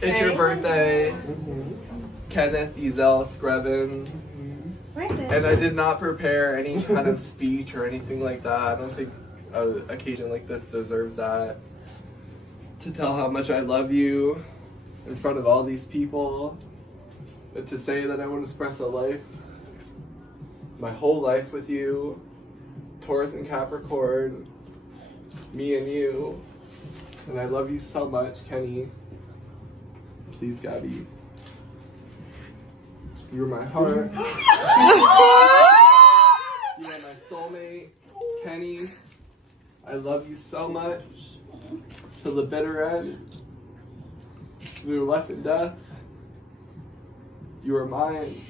It's your birthday, Kenneth Ezel Screven. And I did not prepare any kind of speech or anything like that. I don't think an occasion like this deserves that. To tell how much I love you in front of all these people. But to say that I want to express my whole life with you, Taurus and Capricorn, me and you. And I love you so much, Kenny. Please, Gabby. You're my heart. You are my soulmate, Kenny. I love you so much. To the bitter end. Through life and death. You are mine.